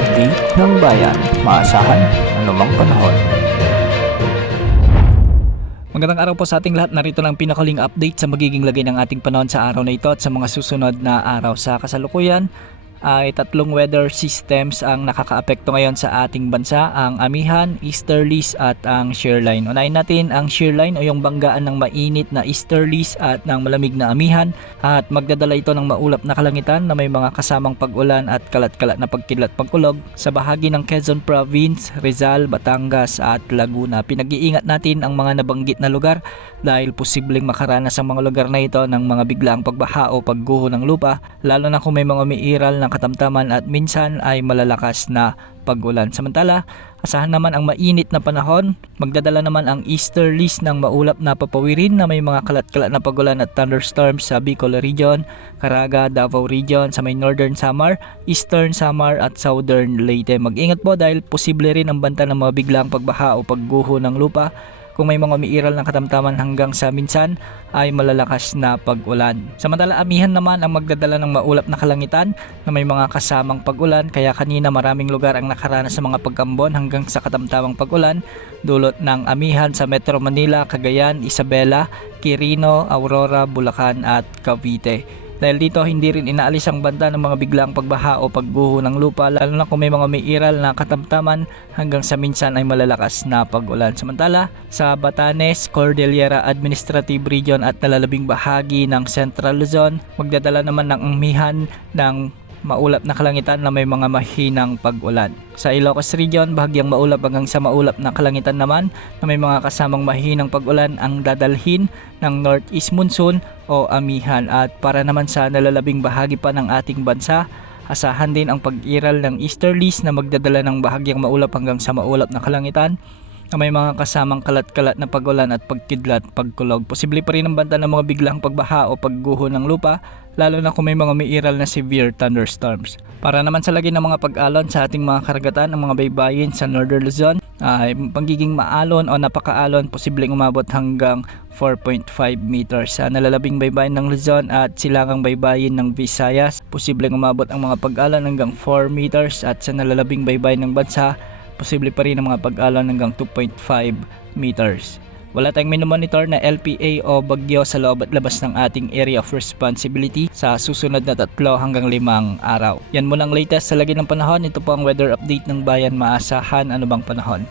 update ng bayan. Maasahan anumang panahon. Magandang araw po sa ating lahat. Narito lang pinakaling update sa magiging lagay ng ating panahon sa araw na ito at sa mga susunod na araw. Sa kasalukuyan ay tatlong weather systems ang nakakaapekto ngayon sa ating bansa, ang amihan, easterlies at ang shearline. Unahin natin ang shearline o yung banggaan ng mainit na easterlies at ng malamig na amihan, at magdadala ito ng maulap na kalangitan na may mga kasamang pag-ulan at kalat-kalat na pagkidlat pagkulog sa bahagi ng Quezon Province, Rizal, Batangas at Laguna. Pinag-iingat natin ang mga nabanggit na lugar dahil posibleng makaranas ang mga lugar na ito ng mga biglaang pagbaha o pagguho ng lupa, lalo na kung may mga umiiral ng katamtaman at minsan ay malalakas na pag-ulan. Samantala, asahan naman ang mainit na panahon. Magdadala naman ang easterlies ng maulap na papawirin na may mga kalat-kalat na pag-ulan at thunderstorms sa Bicol Region, Caraga, Davao Region, sa may Northern Samar, Eastern Samar at Southern Leyte. Mag-ingat po dahil posible rin ang banta ng mga biglaang pagbaha o pagguho ng lupa. Kung may mga umiiral ng katamtaman hanggang sa minsan ay malalakas na pag-ulan. Samantala, amihan naman ang magdadala ng maulap na kalangitan na may mga kasamang pag-ulan, kaya kanina maraming lugar ang nakaranas sa mga pagkambon hanggang sa katamtamang pag-ulan dulot ng amihan sa Metro Manila, Cagayan, Isabela, Quirino, Aurora, Bulacan at Cavite. Dahil dito hindi rin inaalis ang banta ng mga biglaang pagbaha o pagguho ng lupa, lalo na kung may mga umiiral na katamtaman hanggang sa minsan ay malalakas na pag-ulan. Samantala, sa Batanes, Cordillera Administrative Region at nalalabing bahagi ng Central Luzon, magdadala naman ng amihan ng maulap na kalangitan na may mga mahinang pag-ulan. Sa Ilocos Region, bahagyang maulap hanggang sa maulap na kalangitan naman na may mga kasamang mahinang pag-ulan ang dadalhin ng northeast monsoon o amihan. At para naman sa nalalabing bahagi pa ng ating bansa, asahan din ang pag-iral ng easterlies na magdadala ng bahagyang maulap hanggang sa maulap na kalangitan na may mga kasamang kalat-kalat na pag-ulan at pagkidlat pagkulog. Posible pa rin ang banta ng mga biglang pagbaha o pagguho ng lupa, lalo na kung may mga umiiral na severe thunderstorms. Para naman sa lagi ng mga pag-alon sa ating mga karagatan, ang mga baybayin sa Northern Luzon ay pagiging maalon o napakaalon, posibleng umabot hanggang 4.5 meters. Sa nalalabing baybayin ng Luzon at silangang baybayin ng Visayas, posibleng umabot ang mga pag-alon hanggang 4 meters, at sa nalalabing baybayin ng bansa, posible pa rin ang mga pag-alon hanggang 2.5 meters. Wala tayong minomonitor na LPA o bagyo sa loob at labas ng ating area of responsibility sa susunod na 3 hanggang 5 araw. Yan muna ang latest sa lagi ng panahon. Ito po ang weather update ng bayan. Maasahan anumang panahon.